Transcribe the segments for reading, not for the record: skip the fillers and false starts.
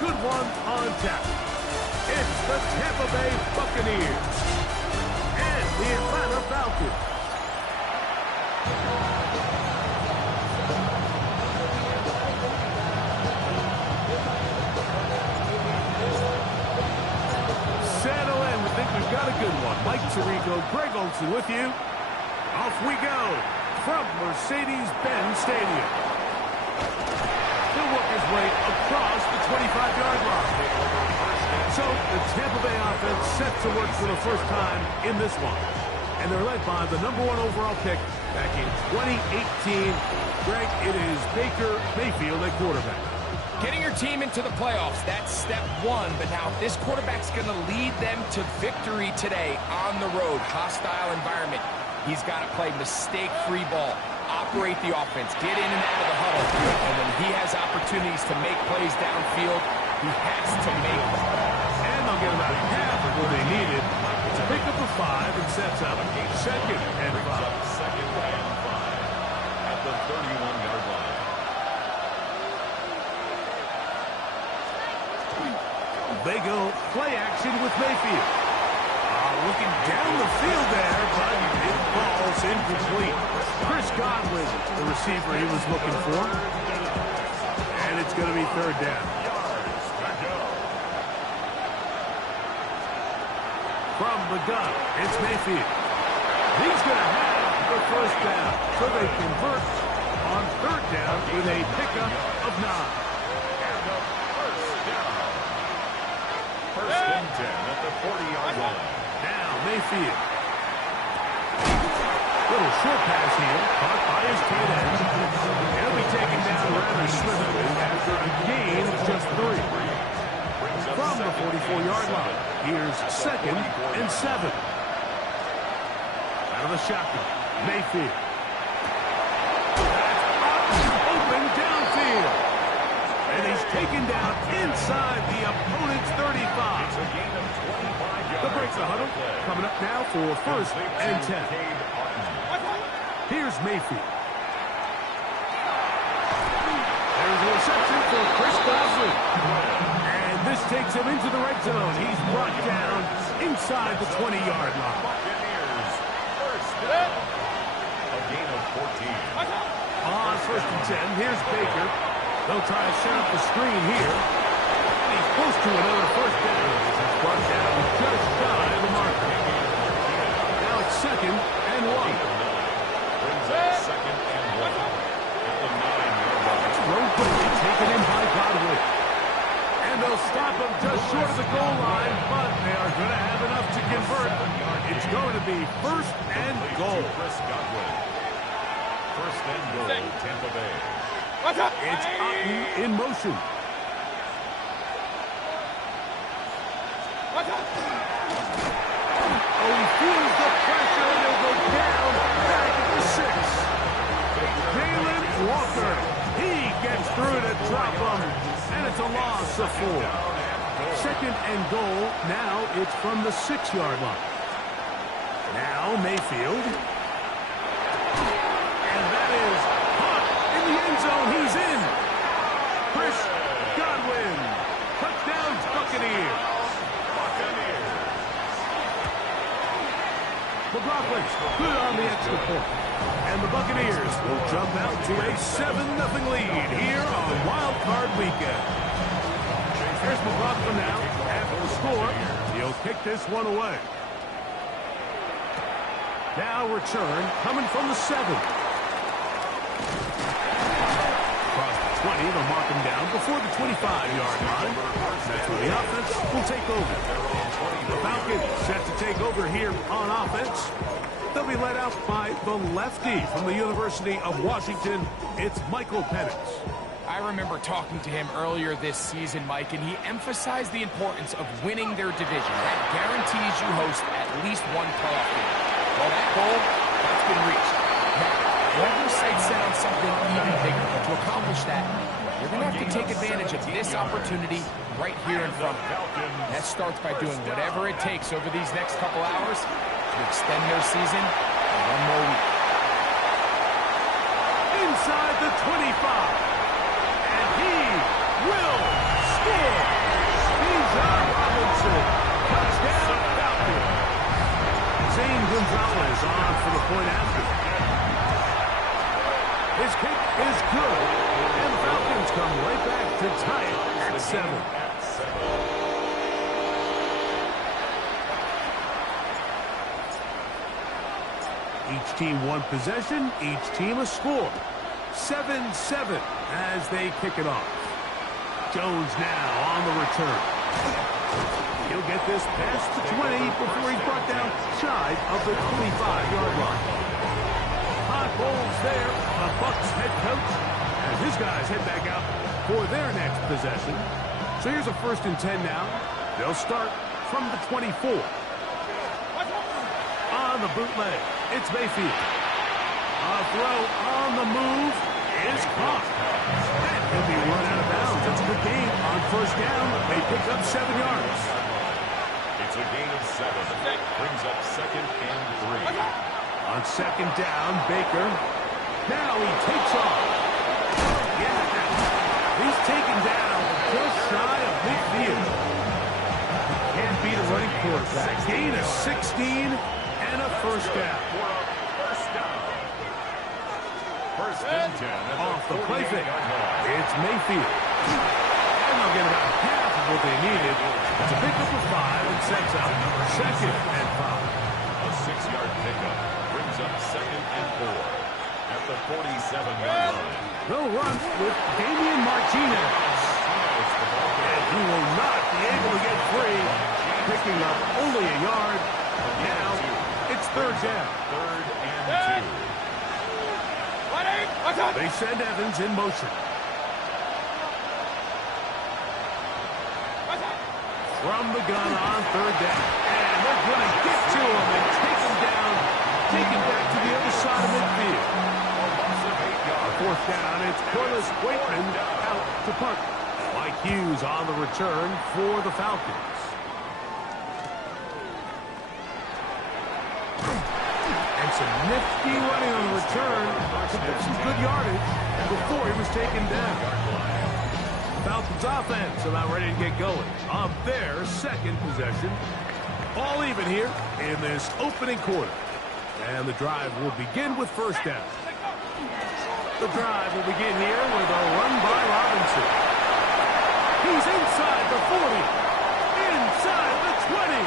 good one on tap. It's the Tampa Bay Buccaneers and the Atlanta Falcons. Settle in. We think we've got a good one. Mike Tirico, Greg Olsen with you. Off we go from Mercedes-Benz Stadium. He'll work his way across the 25-yard line. So the Tampa Bay offense set to work for the first time in this one. And they're led by the #1 overall pick back in 2018. Greg, it is Baker Mayfield at quarterback. Getting your team into the playoffs, that's step one. But now this quarterback's going to lead them to victory today on the road. Hostile environment. He's got to play mistake-free ball, operate the offense, get in and out of the huddle. And when he has opportunities to make plays downfield, he has to make them. And they'll get about half of what they needed to pick up a 5 and sets up second and 5. Second and 5 at the 31-yard line. They go play action with Mayfield. Looking down the field there, but it falls incomplete. Chris Godwin, the receiver he was looking for. And it's going to be third down. From the gun, it's Mayfield. He's going to have the first down. So they convert on third down with a pickup of 9. First and 10 at the 40-yard line. Now Mayfield. Little short pass here, caught by his tight end. He'll be taken down rather swiftly after a gain of just 3. From the 44-yard line, here's second and 7. Out of the shotgun, Mayfield. That's open downfield. And he's taken down inside the opponent's 35. The break the huddle. Coming up now for first and 10. Here's Mayfield. There's a reception for Chris Godwin. And this takes him into the red zone. He's brought down inside the 20-yard line. A gain of 14. On first and 10, here's Baker. They'll try to set up the screen here. And he's close to another first down. He's brought down just shy of the marker. Now it's second and 1. Brings up second and 1 at the 9-yard line. It's thrown quickly, taken in by Godwin. And they'll stop him just short of the goal line, but they are going to have enough to convert. It's going to be first and goal. Chris Godwin. First and goal, Tampa Bay. It's Otten in motion. Oh, he feels the pressure, and he'll go down back at the 6. Jalen Walker, he gets through to drop him, and it's a loss of 4. Second and goal, now it's from the 6-yard line. Now Mayfield. And that is caught in the end zone. He's in. Chris Godwin. Touchdown, Buccaneers. McLaughlin, good on the extra point. And the Buccaneers will jump out to a 7-0 lead here on Wild Card Weekend. Here's McLaughlin now. After the score, he'll kick this one away. Now return coming from the 7. Across the 20, they'll mark him down before the 25-yard line. That's where the offense will take over. The Falcons set to take over here on offense. They'll be led out by the lefty from the University of Washington. It's Michael Penix. I remember talking to him earlier this season, Mike, and he emphasized the importance of winning their division. That guarantees you host at least one playoff game. Well, that goal, that's been reached. Now, you have your sights set on something even bigger. But to accomplish that, you're going to have to take advantage of this opportunity right here in front of you. That starts by doing whatever it takes over these next couple hours to extend their season for one more week. Inside the 25. And he will score. 7. Each team one possession, each team a score. 7-7 as they kick it off. Jones now on the return. He'll get this past the 20 before he's brought down shy of the 25-yard line. Hot rolls there, the Bucks head coach, as his guys head back out for their next possession. So here's a 1st and 10 now. They'll start from the 24. On the bootleg, it's Mayfield. A throw on the move is caught. And he'll be run out of bounds. It's a good game on 1st down. They pick up 7 yards. It's a gain of 7. Brings up 2nd and 3. On 2nd down, Baker. Now he takes off. Yeah, he's taken down just shy of midfield. Can't beat a running quarterback. Gain of 16 and a 1st down. 1st and 10. Off the play fake. It's Mayfield. And they'll get about half of what they needed. It's a pickup of 5 and sets up 2nd and 5. A 6-yard pickup brings up 2nd and 4 at the 47-yard line. They'll run with Damian Martinez. And he will not be able to get free. Picking up only a yard. Now it's 3rd down. 3rd and 2. They send Evans in motion. From the gun on 3rd down. And they're going to get to him and take him down. Take him back to the other side of midfield. 4th down, it's Corliss Waitman out to punt. Mike Hughes on the return for the Falcons. And some nifty running on the return to get some good yardage before he was taken down. Falcons offense about ready to get going on their 2nd possession. All even here in this opening quarter. And the drive will begin with 1st down. The drive will begin here with a run by Robinson. He's inside the 40, inside the 20,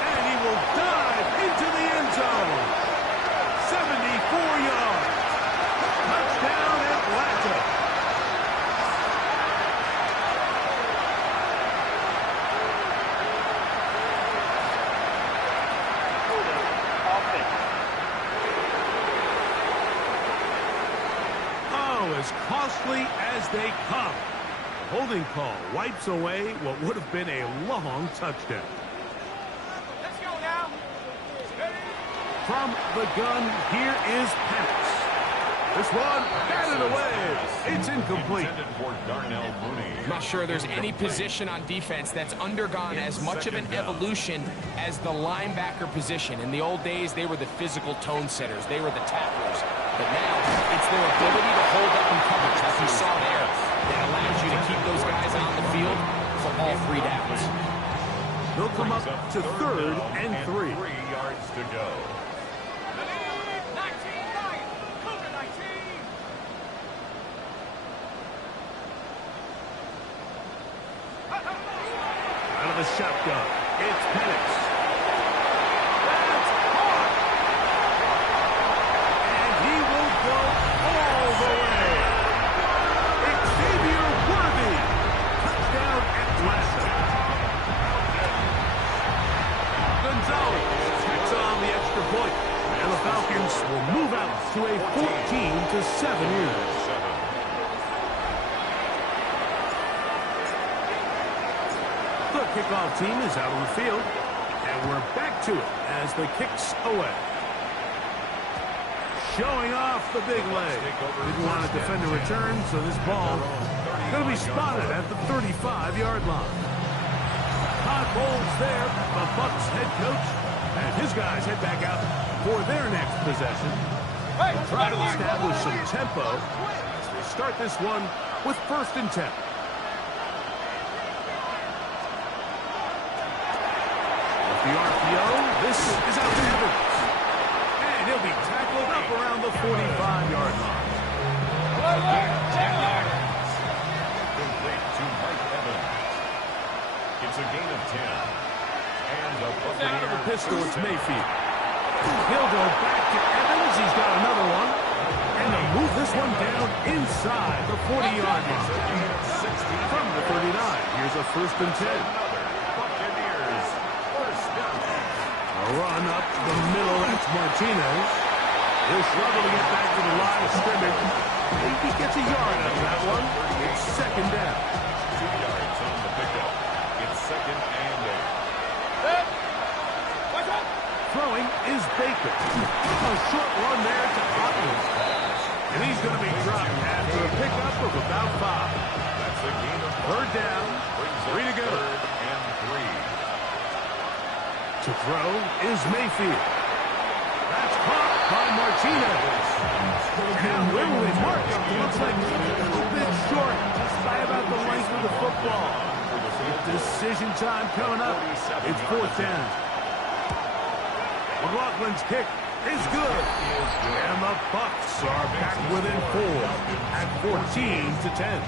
and he will dive into the end zone. 74 yards. Touchdown Atlanta. As costly as they come. The holding call wipes away what would have been a long touchdown. Let's go now. From the gun, here is Penix. This one batted away. It's incomplete. I'm not sure there's any position on defense that's undergone as much of an evolution as the linebacker position. In the old days, they were the physical tone setters. They were the tacklers. But now, it's their ability to hold up in coverage, as you saw there, that allows you to keep those guys on the field for all 3 downs. They'll come up to 3rd and 3. 3 yards to go. Out of the shotgun, it's Penix. That's caught. And he will go all the way. Xavier Worthy. Touchdown Atlanta. Gonzalez tacks on the extra point. And the Falcons will move out to a 14-7 lead. The kickoff team is out on the field, and we're back to it as the kicks away. Showing off the big leg. Didn't want to defend a return, so this ball going to be spotted at the 35-yard line. Hot holds there, the Bucks head coach, and his guys head back out for their next possession. Try to establish some tempo as they start this one with 1st and 10. The RPO, this is out to Evans. And he'll be tackled up around the 45-yard line. Complete to Mike Evans. a gain of 10. And a Out of the pistol, it's Mayfield. He'll go back to Evans. He's got another one. And they'll move this one down inside the 40-yard line. From the 39, here's a 1st and 10. Buccaneers, first down. A run up the middle, that's Martinez. He'll struggle to get back to the line of scrimmage. He gets a yard out of that one. It's 2nd down. 2 yards on the pickup. It's 2nd and 8. Throwing is Baker. A short run there to Hopkins. And he's going to be dropped after a pickup of about 5. That's a gain of 3rd down. 3 to go. 3rd and 3. To throw is Mayfield. That's caught by Martinez. And will we mark him? Looks like a little bit short, just by about the length of the football. Decision time coming up. It's 4th down. McLaughlin's kick is good. And the Bucks are back within 4 at 14-10.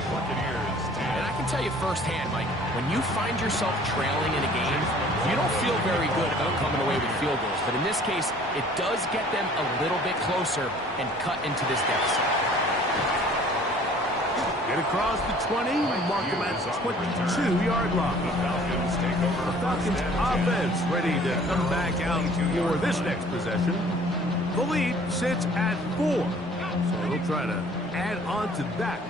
And I can tell you firsthand, Mike, when you find yourself trailing in a game, you don't feel very good about coming away with field goals. But in this case, it does get them a little bit closer and cut into this deficit. Get across the 20, mark them at 22-yard line. The Falcons offense ready to come back out for this next possession. The lead sits at 4, so they'll try to add on to that.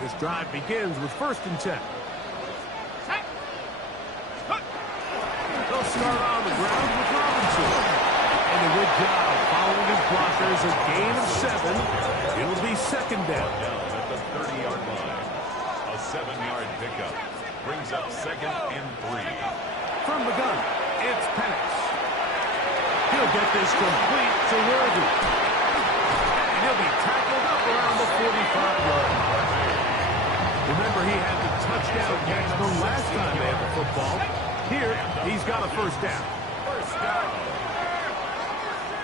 This drive begins with 1st and 10. They'll start on the ground with Robinson. And a good job following his blockers, a gain of 7. It'll be 2nd down. At the 30-yard line. A 7-yard pickup. Brings up 2nd and 3. From the gun, it's Penix. He'll get this complete to Worthy. And he'll be tackled up around the 45-yard line. Remember, he had the touchdown catch from last time they had the football. Here, he's got a 1st down. First down.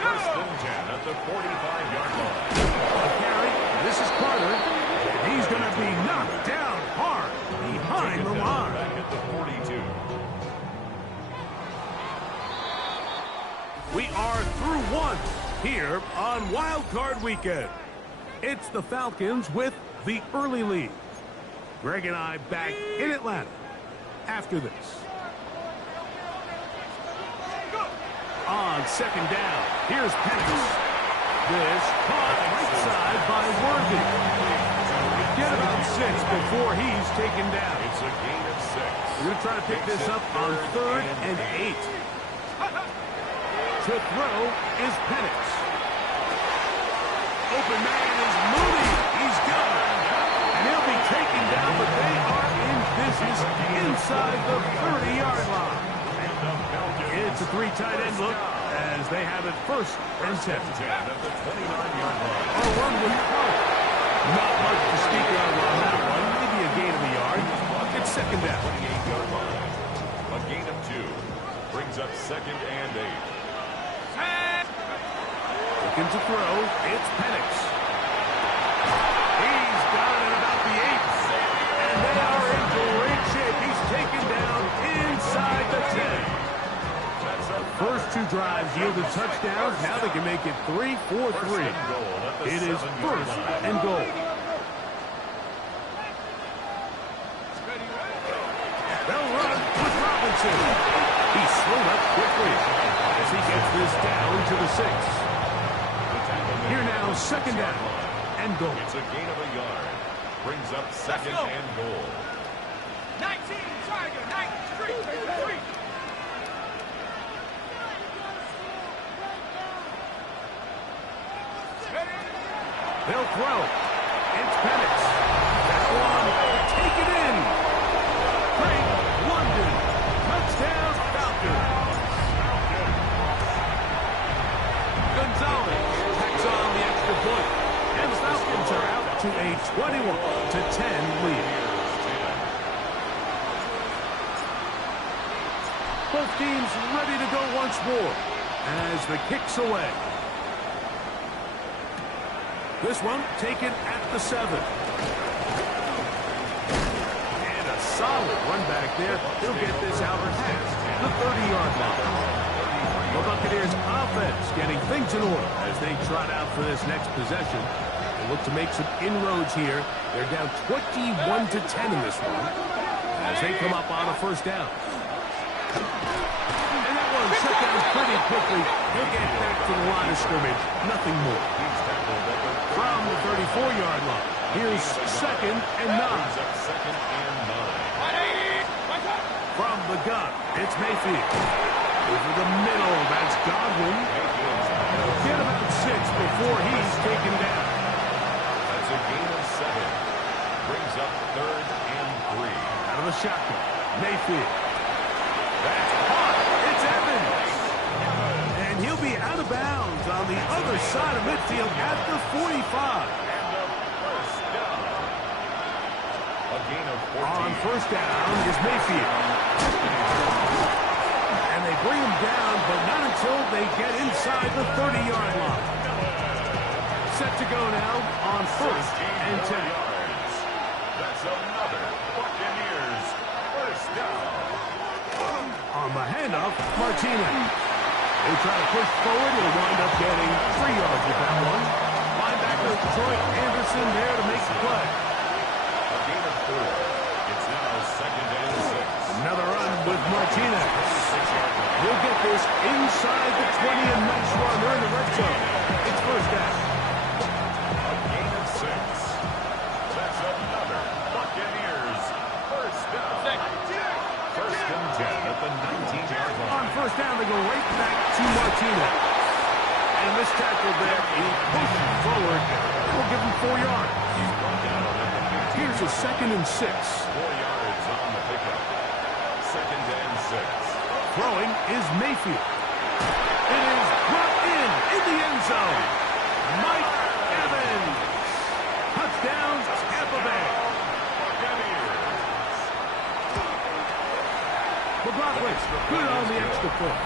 1st and 10 at the 45-yard line. A carry. This is Carter. He's going to be knocked down hard behind the line. Back at the 42. We are through 1 here on Wild Card Weekend. It's the Falcons with the early lead. Greg and I back in Atlanta after this. On 2nd down, here's Penix. This caught right side by Worthy. Get about 6 before he's taken down. It's a gain of 6. We're going to try to pick this up on 3rd and 8. To throw is Penix. Open man is Mooney. He's got it. And he'll be taken down, but they are in business inside the 30-yard line. It's a 3 tight end look as they have it 1st and 10. At the 29-yard line. Our run with Clark. Not much to speak of on that one. Maybe a gain of a yard. It's 2nd down. 28-yard line. A gain of 2. Brings up 2nd and 8. Looking to throw. It's Penix. He's got it about the 8. And they are in great shape. He's taken down inside the 10. First 2 drives yielded touchdowns. Now they can make it 3 for 3. It is 1st and goal. They'll run with Robinson. He slowed up quickly as he gets this down to the 6. Here now, 2nd down and goal. It's a gain of a yard. Brings up 2nd and goal. 19, Tiger, 93. They'll throw. It's Penix. That one, take it in. Great London. Touchdown, Falcons. Gonzalez tacks on the extra point. And the Falcons are out to a 21-10 lead. Both teams ready to go once more as the kick's away. This one taken at the 7. And a solid run back there. He'll get this out past the 30-yard line. The Buccaneers offense getting things in order as they trot out for this next possession. They look to make some inroads here. They're down 21-10 in this one as they come up on a first down. And that one shut down pretty quickly. He'll get back to the line of scrimmage. Nothing more. From the 34-yard line, here's 2nd and 9. From the gun, it's Mayfield. Over the middle, that's Godwin. Get about 6 before he's taken down. That's a gain of 7. Brings up 3rd and 3. Out of the shotgun, Mayfield. That's caught. It's Evans. And he'll be out of bounds on the other side of midfield at the 45. A gain of 14. On first down is Mayfield. And they bring him down, but not until they get inside the 30-yard line. Set to go now on 1st and 10. That's another Buccaneers first down. On the handoff, Martinez. They try to push forward. He'll wind up getting 3 yards with that one. Linebacker Troy Anderson there to make the play. A gain of 4. It's now 2nd and 6. Another run with Martinez. He'll get this inside the 20 and nice run. They're in the red zone. It's first down. A gain of 6. That's another Buccaneers first down. 1st and 10 at the 19-yard line. On first down, they go right back to Martinez. And this tackle there, he pushes forward. We'll give him 4 yards. He's brought down at the 15. Here's a 2nd and 6. 4 yards on the pickup. 2nd and 6. Throwing is Mayfield. It is brought in the end zone. Mike Evans. Touchdown, Tampa Bay. McLaughlin, good on the extra point.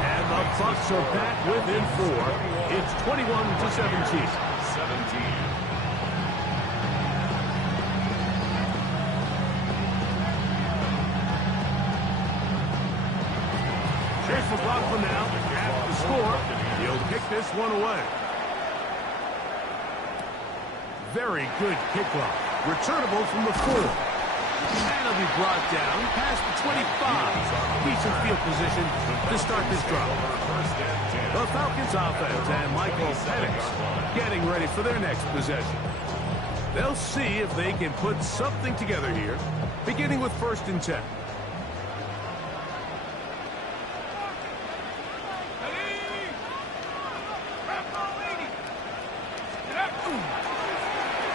And the Bucs are back within 4. It's 21-17. 17. Here's McLaughlin now at the score. He'll kick this one away. Very good kickoff. Returnable from the 4. And he'll be brought down past the 25. Decent field position to start this drive. The Falcons offense and Michael Penix getting ready for their next possession. They'll see if they can put something together here, beginning with 1st and 10.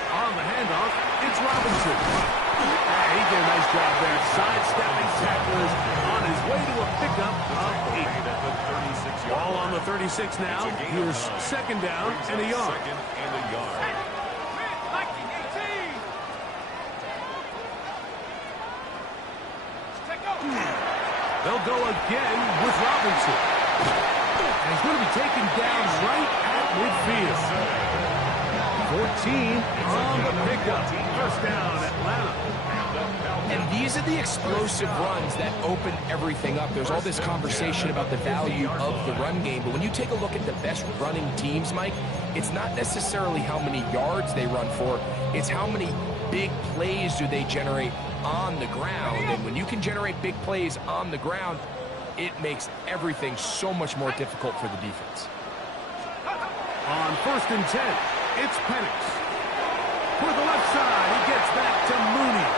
On the handoff, it's Robinson. He did a nice job there, sidestepping tacklers on his way to a pickup of 8. Ball on the 36 now. Here's 2nd down and a yard. They'll go again with Robinson. And he's going to be taken down right at midfield. 14 on the pickup. First down, Atlanta. And these are the explosive runs that open everything up. There's all this conversation about the value of the run game, but when you take a look at the best running teams, Mike, it's not necessarily how many yards they run for, it's how many big plays do they generate on the ground. And when you can generate big plays on the ground, it makes everything so much more difficult for the defense. On 1st and 10, it's Penix. For the left side, he gets back to Mooney.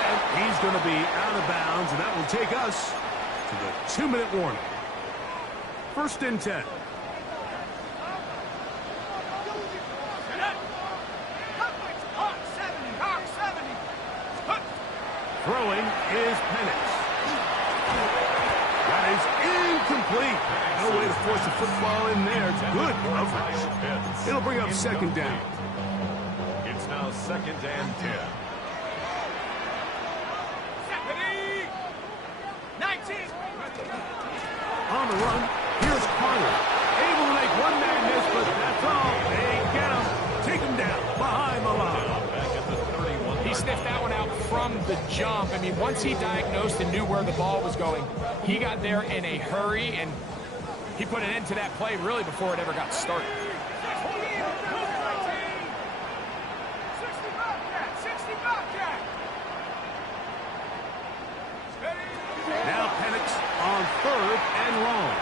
And he's going to be out of bounds, and that will take us to the 2-minute warning. 1st and 10. Throwing is Penix. That is incomplete. No way to force a football in there. Good coverage. It'll bring up 2nd down. It's now 2nd and 10. On the run, here's Carter. Able to make one man miss, but that's all. They get him. Take him down behind the line. He sniffed that one out front. from the jump. I mean, once he diagnosed and knew where the ball was going, he got there in a hurry, and he put an end to that play really before it ever got started. Now Penix on 3rd and long.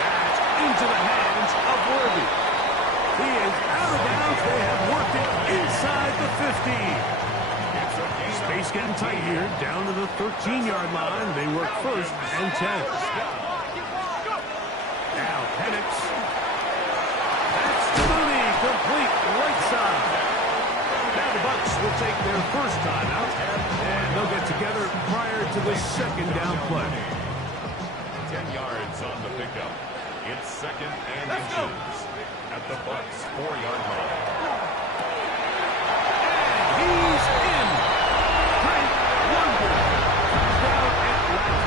That's into the hands of Worthy. He is out of bounds. They have worked it inside the 50. Space getting tight here. Down to the 13-yard line. They work 1st and 10. Now Penix. That's to the lead. Complete right side. Now the Bucks will take their first timeout. And they'll get together prior to the second down play. 10 yards on the pickup. It's 2nd and inches at the Bucks 4-yard line. And he's in. Trent Wonder. Touchdown Atlanta.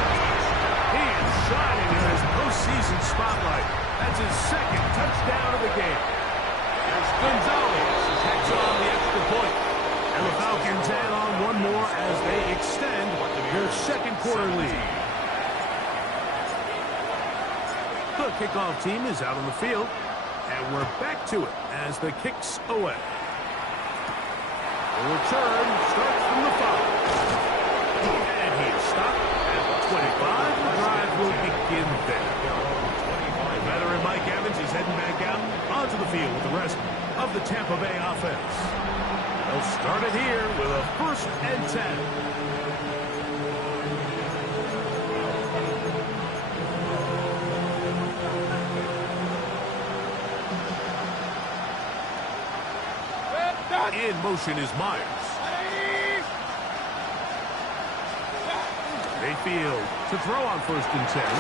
He is shining in his postseason spotlight. That's his 2nd touchdown of the game. As Gonzalez takes on the extra point. And the Falcons add on one more as they extend their 2nd quarter lead. The kickoff team is out on the field, and we're back to it as the kick's away. The return starts from the 5. And he is stopped at the 25. The drive will begin there. Veteran Mike Evans is heading back out onto the field with the rest of the Tampa Bay offense. They'll start it here with a 1st and 10. In motion is Myers. Mayfield to throw on 1st and 10. In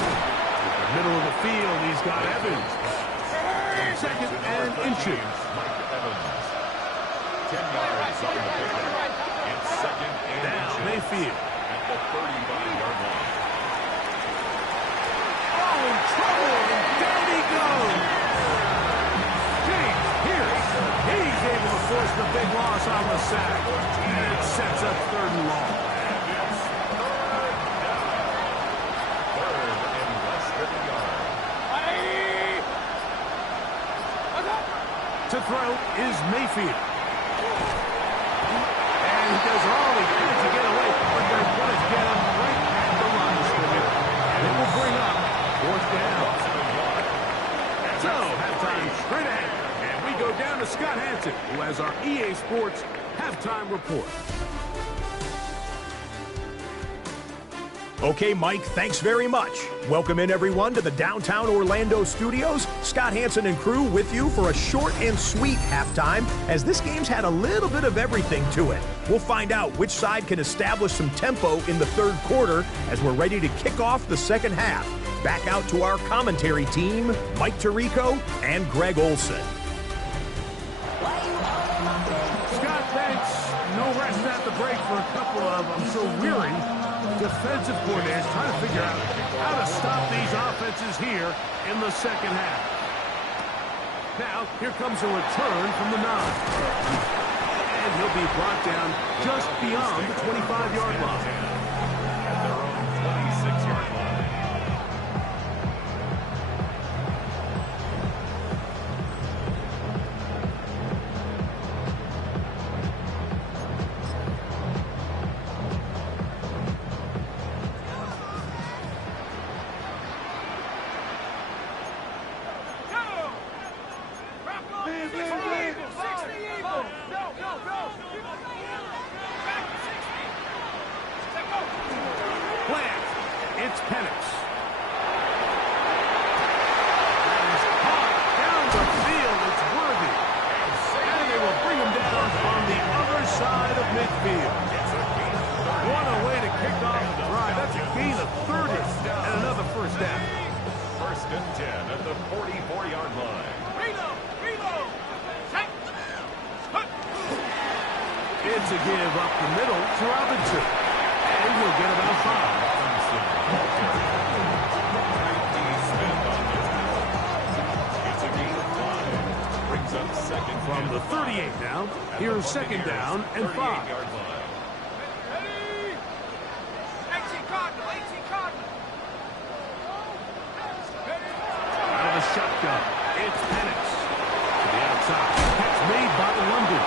the middle of the field, he's got Evans. 2nd and inches. Mike Evans. 10 yards on the pickup. It's 2nd and Now inches Mayfield. at the 35-yard line. Oh, in trouble, and down he goes. James Pierce. He's able to force the big loss on the sack. And it sets up 3rd and long. And it's 3rd down. 3rd and less than a yard. To throw is Mayfield. And he does all he can to get away, but they're going to get him right at the line of scrimmage. And it will bring up 4th down. So, halftime straight ahead. And we go down to Scott Hansen, who has our EA Sports halftime report. Okay, Mike, thanks very much. Welcome in, everyone, to the downtown Orlando studios. Scott Hansen and crew with you for a short and sweet halftime, as this game's had a little bit of everything to it. We'll find out which side can establish some tempo in the 3rd quarter as we're ready to kick off the 2nd half. Back out to our commentary team, Mike Tirico and Greg Olson. Scott, thanks. No rest at the break for a couple of, I'm sure, weary defensive coordinators trying to figure out how to stop these offenses here in the 2nd half. Now, here comes a return from the 9. And he'll be brought down just beyond the 25-yard line. At their own 26-yard line. Plant. It's Penix. He's caught down the field. It's Worthy. And they will bring him down on the other side of midfield. What a way to kick off the drive. That's a gain of 30 and another 1st down. 1st and 10 at the 44-yard line. It's a give up the middle to Robinson. And he'll get about 5. It's a gain of 5. Brings up 2nd From the 38 now, here's 2nd down and 5. 38-yard line. shotgun. It's Penix to the outside. Catch made by London.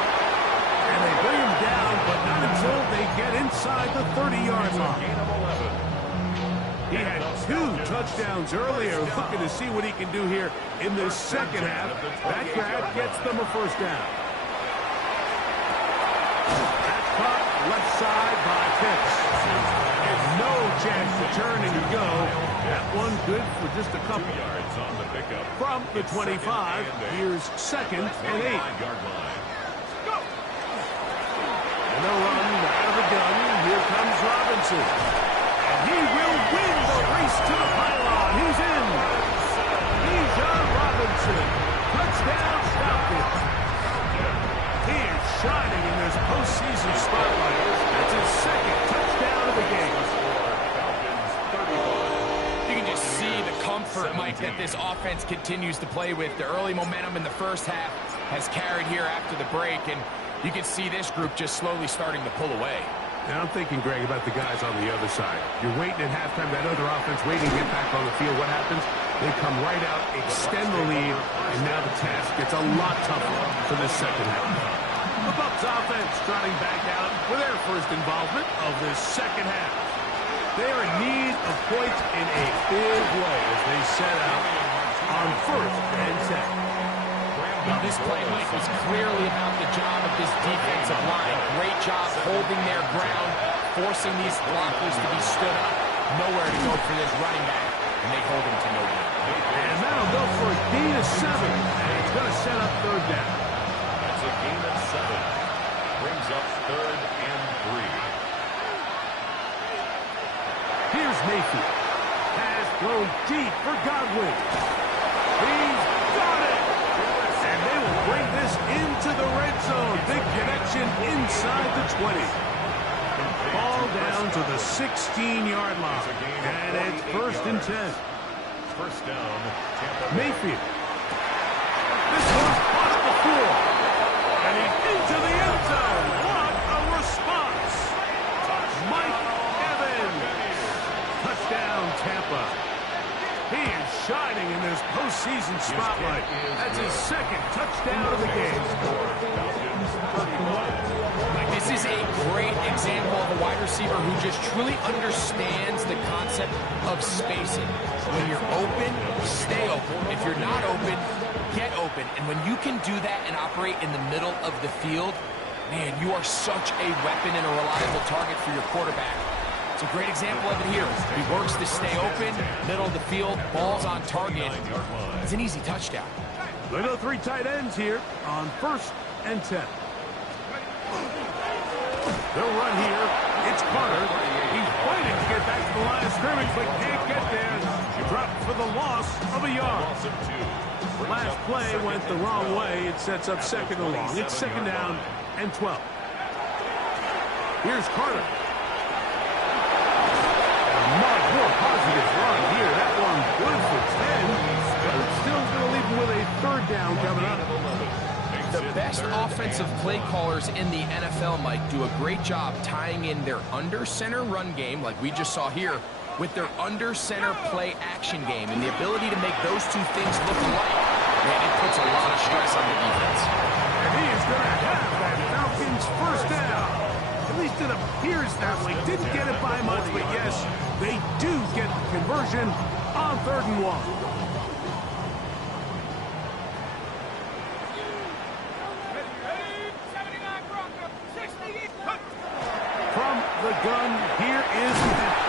And they bring him down, but not until they get inside the 30-yard line. Gain of 11. He had 2 touchdowns earlier. Looking to see what he can do here in this second half. That grab gets them a first down. That's caught left side by Pitts. And no chance to turn and go. That one good for just a couple. 2 yards on the pickup. From the 25, here's 2nd and 8. 9-yard line. And they'll run out of the gun. Here comes Robinson. And he will win the race to the pylon. He's in. Bijan Robinson. Touchdown, Falcons. He is shining in this postseason spotlight. That's his 2nd touchdown of the game. You can just see the comfort, Mike, that this offense continues to play with. The early momentum in the first half has carried here after the break, and you can see this group just slowly starting to pull away. Now I'm thinking, Greg, about the guys on the other side. You're waiting at halftime, that other offense waiting to get back on the field. What happens? They come right out, extend the lead, and now the task gets a lot tougher for this second half. The Bucs offense trotting back out for their first involvement of this second half. They are in need of points in a big way as they set out on 1st and 10. Now, this play, Mike, was clearly about the job of this defensive line. Great job holding their ground, forcing these blockers to be stood up. Nowhere to go for this running back, and they hold him to no good. And that'll go for a gain of 7, and it's going to set up 3rd down. That's a gain of 7. Brings up 3rd and 3. Here's Mayfield. Has thrown deep for Godwin. He's got it. And they will bring this into the red zone. Big connection inside the 20. Ball down to the 16-yard line. And it's 1st and 10. First down, Tampa Bay. Mayfield. This one's caught at the 4. And he's into the end zone. What a response. Mike Evans. Touchdown, Tampa. He is shining in this postseason spotlight. That's his 2nd touchdown of the game. Like, this is a great example of a wide receiver who just truly understands the concept of spacing. When you're open, stay open. If you're not open, get open. And when you can do that and operate in the middle of the field, man, you are such a weapon and a reliable target for your quarterback. It's a great example of it here. He works to stay open, middle of the field, ball's on target. It's an easy touchdown. Little 3 tight ends here on 1st and 10. They'll run here. It's Carter. He's fighting to get back to the line of scrimmage, but can't get there. Dropped for the loss of a yard. Last play went the wrong way. It sets up 2nd and long. It's 2nd down and 12. Here's Carter. Much more positive run here. That one good for 10, but it's still going to leave him with a 3rd down coming up. The best offensive play callers in the NFL, Mike, do a great job tying in their under-center run game, like we just saw here, with their under-center play action game, and the ability to make those 2 things look alike. Man, it puts a lot of stress on the defense. And he is going to have that Falcons first down. At least it appears that way. Didn't get it by much, but yes, they do get the conversion on 3rd and 1. From the gun, here is Penix.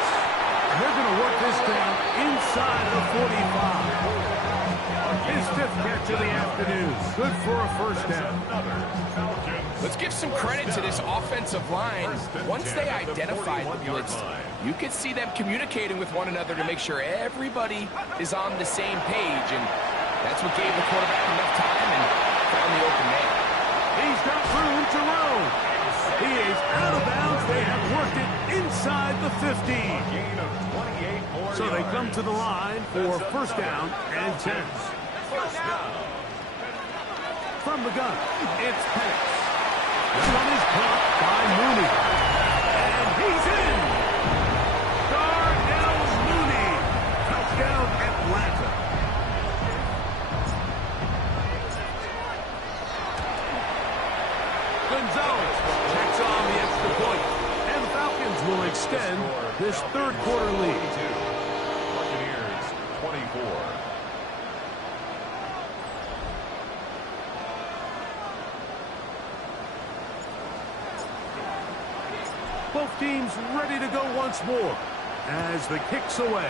And they're going to work this down inside the 45. His 5th catch of the afternoon. Good for a first down. Let's give some credit to this offensive line. Once they identified the blitz, you could see them communicating with one another to make sure everybody is on the same page, and that's what gave the quarterback enough time and found the open man. He's got room to roam. He is out of bounds. They have worked it inside the 15. So they come to the line for 1st down and 10. From the gun, it's Penix. This one is caught by Mooney. And he's in. Darnell Mooney. Touchdown, Atlanta. extend this third quarter lead. Buccaneers 24. Both teams ready to go once more as the kick's away.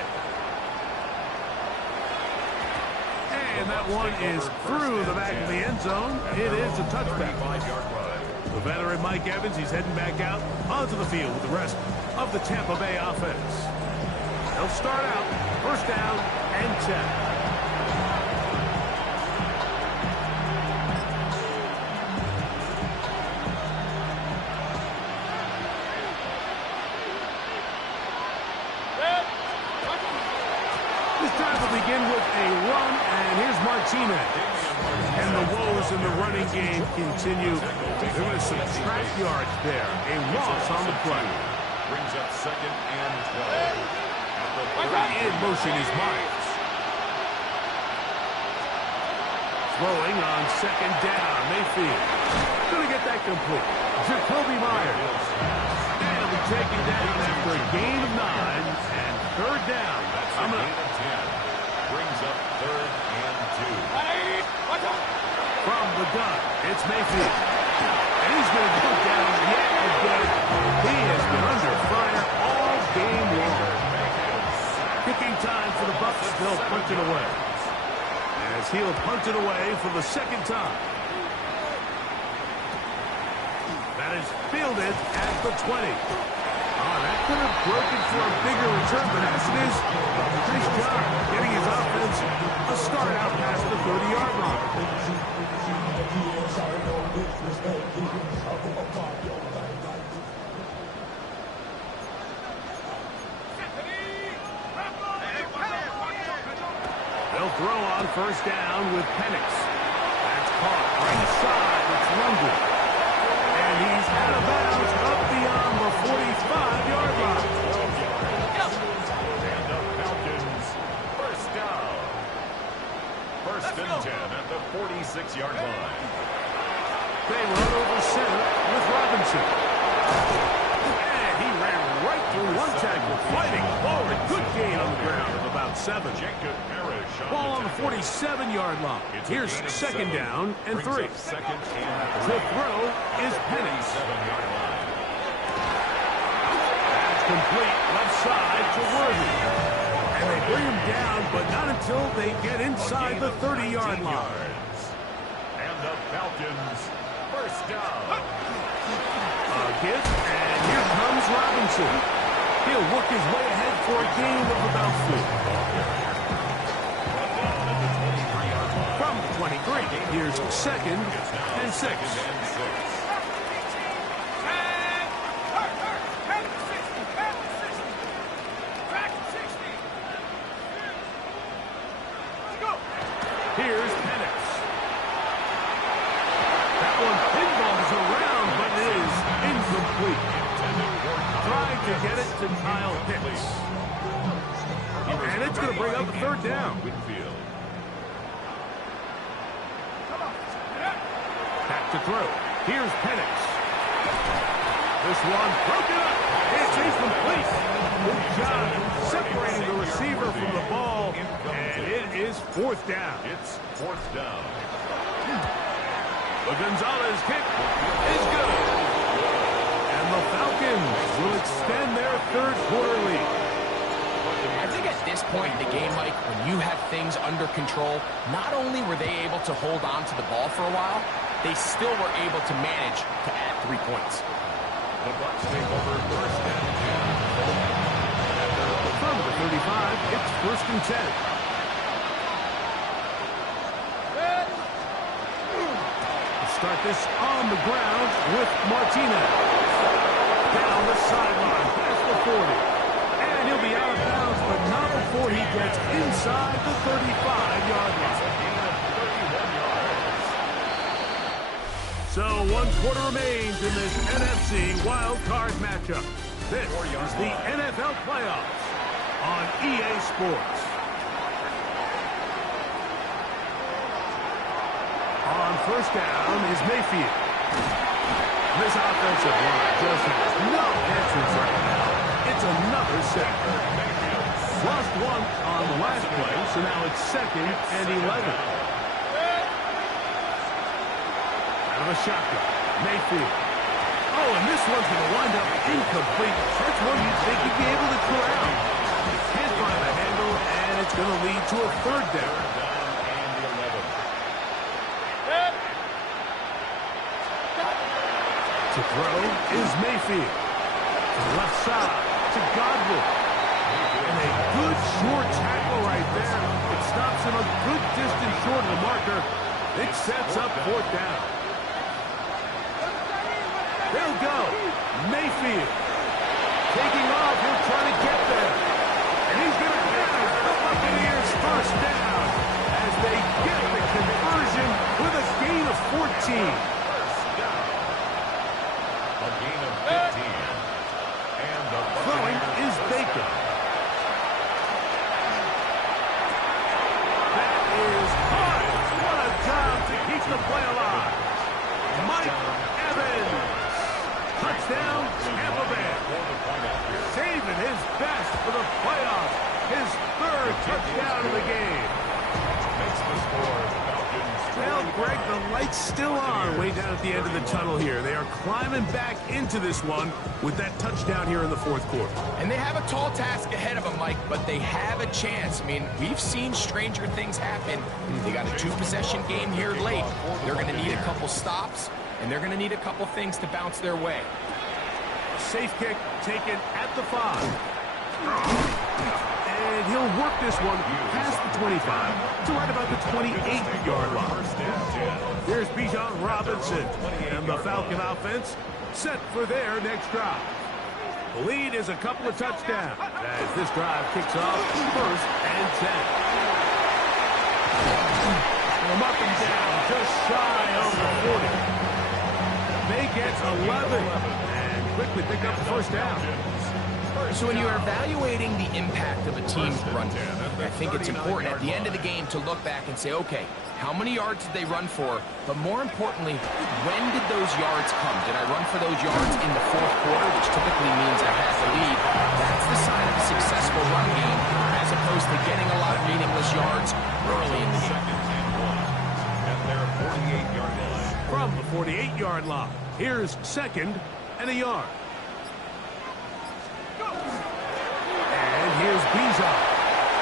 And that one is through the back of the end zone. It is a touchback. The veteran Mike Evans, he's heading back out onto the field with the rest of the Tampa Bay offense. They'll start out first down and 10. Begin with a run, and here's Martinez. And the woes in the running game continue. They're going to subtract yards there. A loss on the play. Brings up second and 12. In motion is Myers. Throwing on second down. Mayfield. Going to get that complete. Jacoby Myers. And he'll be taken down after a gain of 9 and third down. That's a gain of 10. Brings up third and 2. From the gun, it's Mayfield. And he's going to go down yet again. He has been under fire all game long. Kicking time for the Bucks. They'll punt it away. As he'll punt it away for the second time. That is fielded at the 20. That could have broken for a bigger return, but as it is, nice job getting his offense a start out past the 30-yard line. They'll throw on first down with Penix. That's caught right side. It's London. And he's out of bounds up beyond the 45-yard line. And the Falcons first down. First and 10 at the 46-yard line. They run over center with Robinson. And he ran right through one tackle, fighting forward. Good gain on the ground of about 7. Ball on the 47-yard line. Here's second down and 3. Second and 3. The throw is Penix. That's complete left side to Worthy. And they bring him down, but not until they get inside the 30-yard line. And the Falcons first down. Hit, and here comes Robinson. He'll work his way ahead for a gain of about 4. From the 23, here's second and 6. Here's Penix. That one pinballs around, but it is incomplete. Trying to get it to Kyle Pitts. And it's going to bring up a third down. Back to throw. Here's Penix. This one broken up. It's incomplete. Good job separating the receiver from the ball. And it is fourth down. It's fourth down. The Gonzalez kick is good. And the Falcons will extend their third quarter lead. I think at this point in the game, Mike, when you have things under control, not only were they able to hold on to the ball for a while, they still were able to manage to add 3 points. The Bucks take over first and 10. From the 35, it's first and 10. Start this on the ground with Martinez. Down the sideline, past the 40. And he'll be out of bounds, but not before he gets inside the 35-yard line. So 1 quarter remains in this NFC wildcard matchup. This is the NFL playoffs on EA Sports. On first down is Mayfield. This offensive line just has no answers right now. 2nd and 11. Out of a shotgun. Mayfield. Oh, and this one's going to wind up incomplete. That's one you'd think he'd be able to corral. He can't find the handle, and it's going to lead to a 3rd down. To throw is Mayfield. To the left side, to Godwin. And a good short tackle right there. It stops him a good distance short of the marker. It sets up 4th down. They'll go. Mayfield. Taking off, he'll try to get there. And he's going to have the Buccaneers 1st down as they get the conversion with a gain of 14. A gain of 15. And the throwing is Baker. That is hard. What a job to keep the play alive. Mike Evans. Touchdown, Tampa Bay. Saving his best for the playoffs. His 3rd touchdown of the game. Makes the score Falcons. Well, Greg, the light's still on way down at the end of the tunnel here. They are climbing back into this one with that touchdown here in the 4th quarter. And they have a tall task ahead of them, Mike, but they have a chance. I mean, we've seen stranger things happen. They got a 2-possession game here late. They're going to need a couple stops, and they're going to need a couple things to bounce their way. Safe kick taken at the 5. And he'll work this one past the 25 to right about the 28-yard line. Here's Bijan Robinson, and the Falcon offense set for their next drive. The lead is a couple of touchdowns as this drive kicks off 1st and 10. And them up and down, just shy of the 40. They get 11 and quickly pick up the 1st down. So when you're evaluating the impact of a team's run game, I think it's important at the end of the game to look back and say, okay, how many yards did they run for? But more importantly, when did those yards come? Did I run for those yards in the 4th quarter, which typically means I had the lead? That's the sign of a successful run game, as opposed to getting a lot of meaningless yards early in the game. At their 48-yard line. From the 48-yard line, here's 2nd and a yard. And here's Bijan.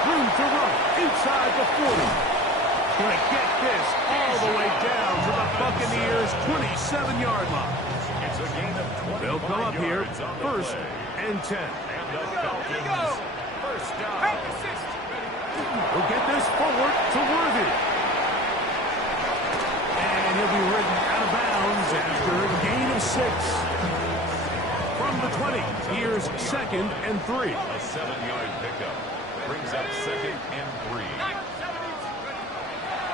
Room to run inside the 40. Going to get this all the way down to the Buccaneers' 27-yard line. It's a gain of 20. They'll come up here 1st and 10. And the Falcons 1st down. We'll get this forward to Worthy. And he'll be ridden out of bounds after a gain of 6. From the 20, here's 2nd and 3. A 7-yard pickup brings up 2nd and 3.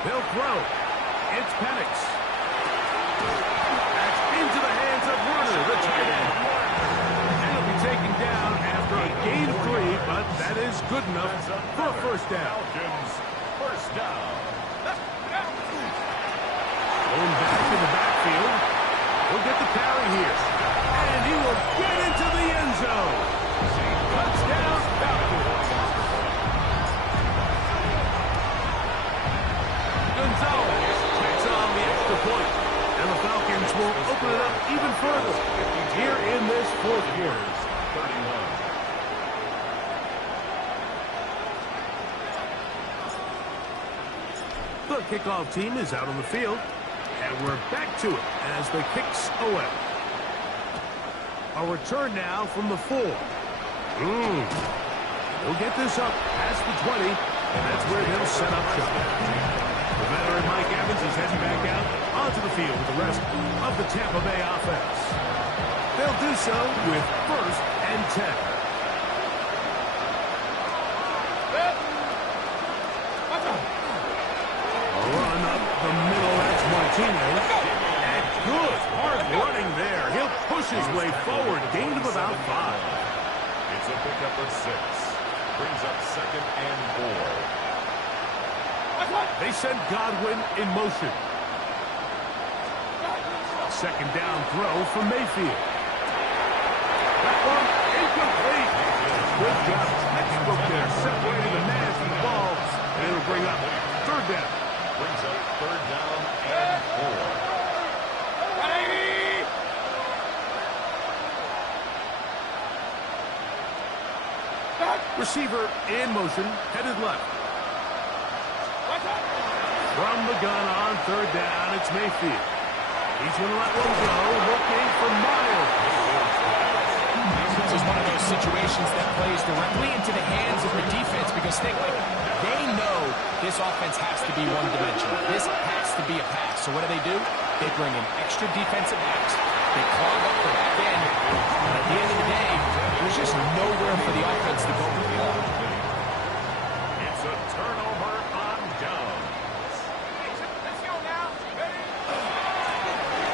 They'll throw. It's Penix. That's into the hands of Warner, the tight end. And he'll be taken down after a gain of 3, but that is good enough for a 1st down. Falcons 1st down. Going back in the backfield. He'll get the carry here. And he will get into the end zone. Touchdown, Falcons. Gonzalez takes on the extra point. And the Falcons will open it up even further here in this 4th quarter. 31. The kickoff team is out on the field. And we're back to it as the kicks away. A return now from the 4. He'll get this up past the 20, and that's where they'll set up shop. The veteran Mike Evans is heading back out onto the field with the rest of the Tampa Bay offense. They'll do so with 1st and 10. Run up the middle, that's Martinez. And good hard running there. He'll push his way forward, gained of about 5. It's a pickup of 6. Brings up 2nd and 4. They send Godwin in motion. 2nd down throw from Mayfield. That one incomplete. Good job. Textbook there, separating the man from the ball. And it'll bring up third down. Brings up third down and 4. Receiver in motion, headed left. From the gun on third down, it's Mayfield. He's going to let one go, looking for Miles. This is one of those situations that plays directly into the hands of the defense because they know this offense has to be one-dimensional. This has to be a pass. So what do? They bring in extra defensive backs. They clog up the back end. And at the end of the day, there's just nowhere for the offense to go with the ball. It's a turnover on downs. Let's go now.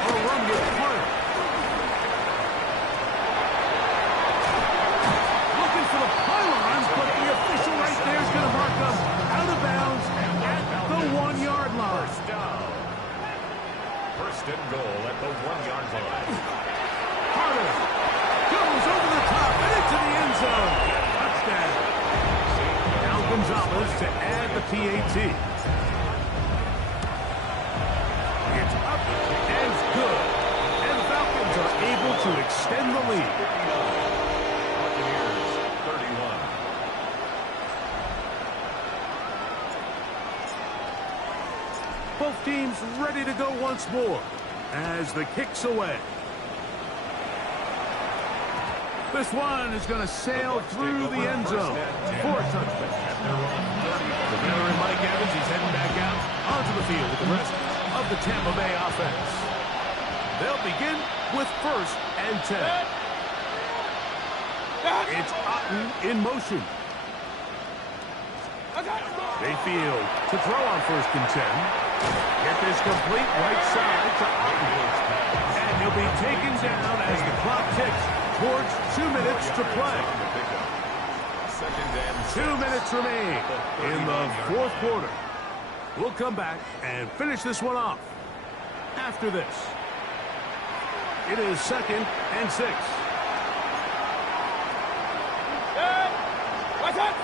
A run with Hunter. Looking for the pylons, but the official right there is going to mark them out of bounds at the 1-yard line. First down. First and goal at the 1-yard line. Hunter goes over the top and into the end zone. Touchdown. Now Gonzalez to add the PAT. It's up and good. And the Falcons are able to extend the lead. Buccaneers 31. Both teams ready to go once more as the kick's away. This one is going to sail through the end zone for a touchdown. The veteran Mike Evans, he's heading back out onto the field with the rest of the Tampa Bay offense. They'll begin with first and 10. It's Otten in motion. Mayfield to throw on first and 10. Get this complete right side to Otten. And he'll be taken down as the clock ticks towards 2 minutes to play. 2 minutes remain in the fourth quarter. We'll come back and finish this one off after this. It is second and 6.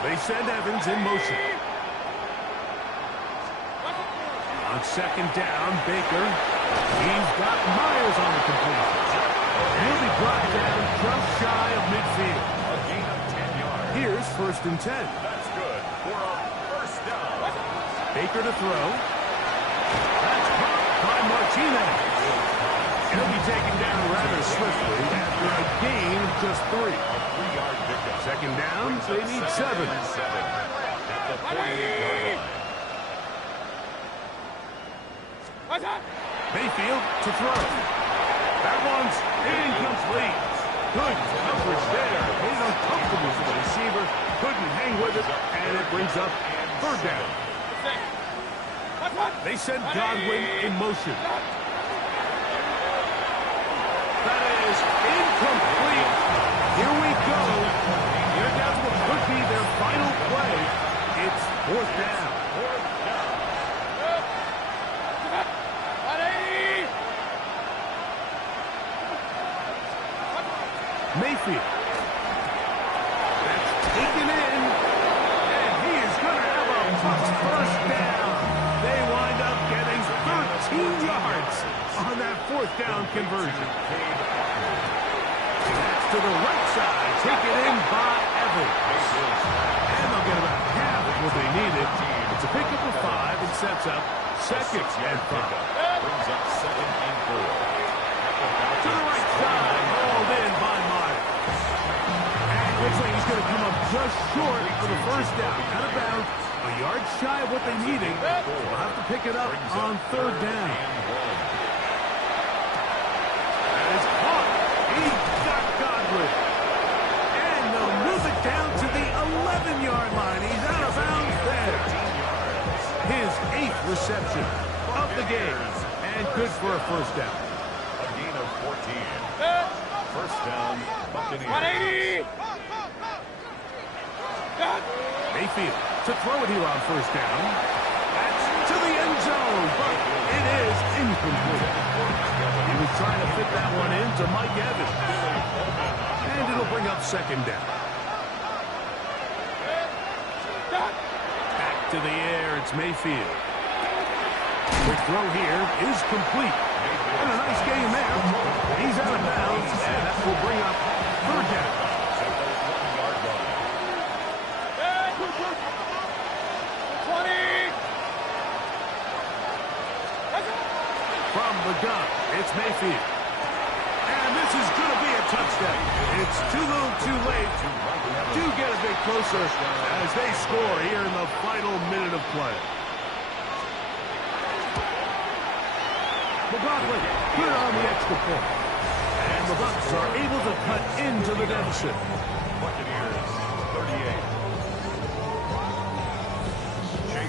They send Evans in motion. On second down, Baker. He's got Myers on the completion. He'll be brought down just shy of midfield. A gain of 10 yards. Here's first and 10. That's good for a first down. Baker to throw. That's caught by Martinez. He'll be taken down rather swiftly after a gain of just 3. A 3-yard pickup. Second down, they need 7. At the 48-yard line. Mayfield to throw. That one's incomplete. Good coverage there. Made uncomfortable for the receiver. Couldn't hang with it, and it brings up third down. They send Godwin in motion. That is incomplete. Here we go. Here down what could be their final play. It's fourth down. Mayfield. That's taken in. And he is going to have a first down. They wind up getting 13 yards on that fourth down conversion. That's to the right side. Taken in by Evans. And they'll get about half of what they needed. It's a pickup of 5 and sets up second and 5. Brings up second and 4. To the right side. Hauled in by Myers. And looks like he's going to come up just short of the first down. Out of bounds. A yard shy of what they needed. They'll have to pick it up on third down. That is caught. He's got Godwin. And they'll move it down to the 11-yard line. He's out of bounds there. His 8th reception of the game. And good for a first down. A gain of 14. First down, Buccaneers. Mayfield to throw it here on first down. That's to the end zone, but it is incomplete. He was trying to fit that one in to Mike Evans. And it'll bring up second down. Back to the air. It's Mayfield. Quick throw here is complete. And a nice game there. He's out of bounds, and that will bring up third down. From the gun, it's Mayfield. And this is going to be a touchdown. It's too little too late. Do get a bit closer as they score here in the final minute of play. McLaughlin good on the extra point. And the Bucks are able to cut into the deficit. Buccaneers, 38.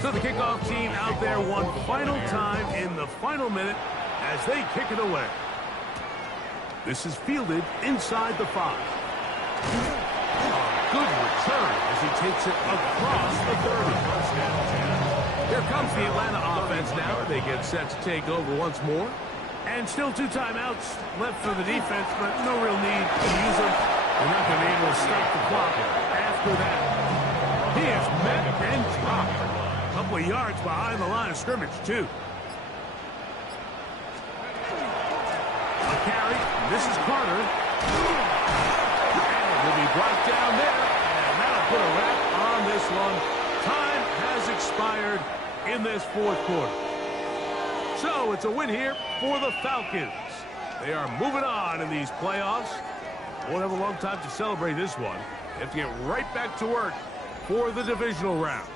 So the kickoff team out there one final time in the final minute as they kick it away. This is fielded inside the 5. A good return as he takes it across the 30. Here comes the Atlanta offense now. They get set to take over once more. And still 2 timeouts left for the defense, but no real need to use them. They're not going to be able to stop the clock after that. He is met and dropped. A couple of yards behind the line of scrimmage, too. A carry. This is Carter. And will be brought down there. And that'll put a wrap on this one. Time has expired in this fourth quarter. So it's a win here for the Falcons. They are moving on in these playoffs. Won't have a long time to celebrate this one. They have to get right back to work for the divisional round.